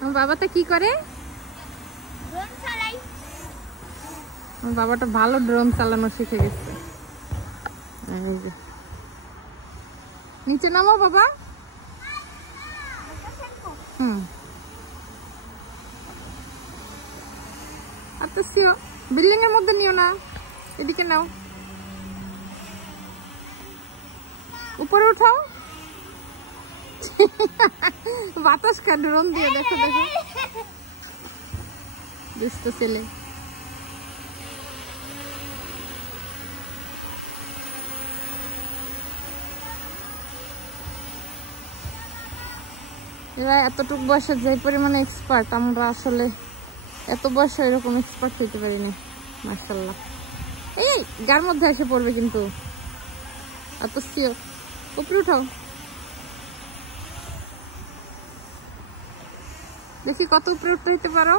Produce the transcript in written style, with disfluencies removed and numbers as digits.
আমার বাবাটা কি করে? ড্রোন চালাই। আমার বাবাটা ভালো ড্রোন চালানো শিখে গেছে। নিচে নামো বাবা। আচ্ছা বিল্ডিং এর মধ্যে নিও না, এদিকে নাও। উপরে উঠাও। বাতাস খা ড্রোন দিয়ে। দেখো দেখো দুষ্ট ছেলে। এরা এতটুকু বয়সে যে পরিমাণে এক্সপার্ট, আমরা আসলে এত বয়সে এরকম এক্সপার্ট হইতে পারিনি। মাশাআল্লাহ। এই গার মধ্যে এসে পড়বে কিন্তু। এত সিও উপরে উঠাও। দেখি কত উপরে উঠতে হইতে পারো।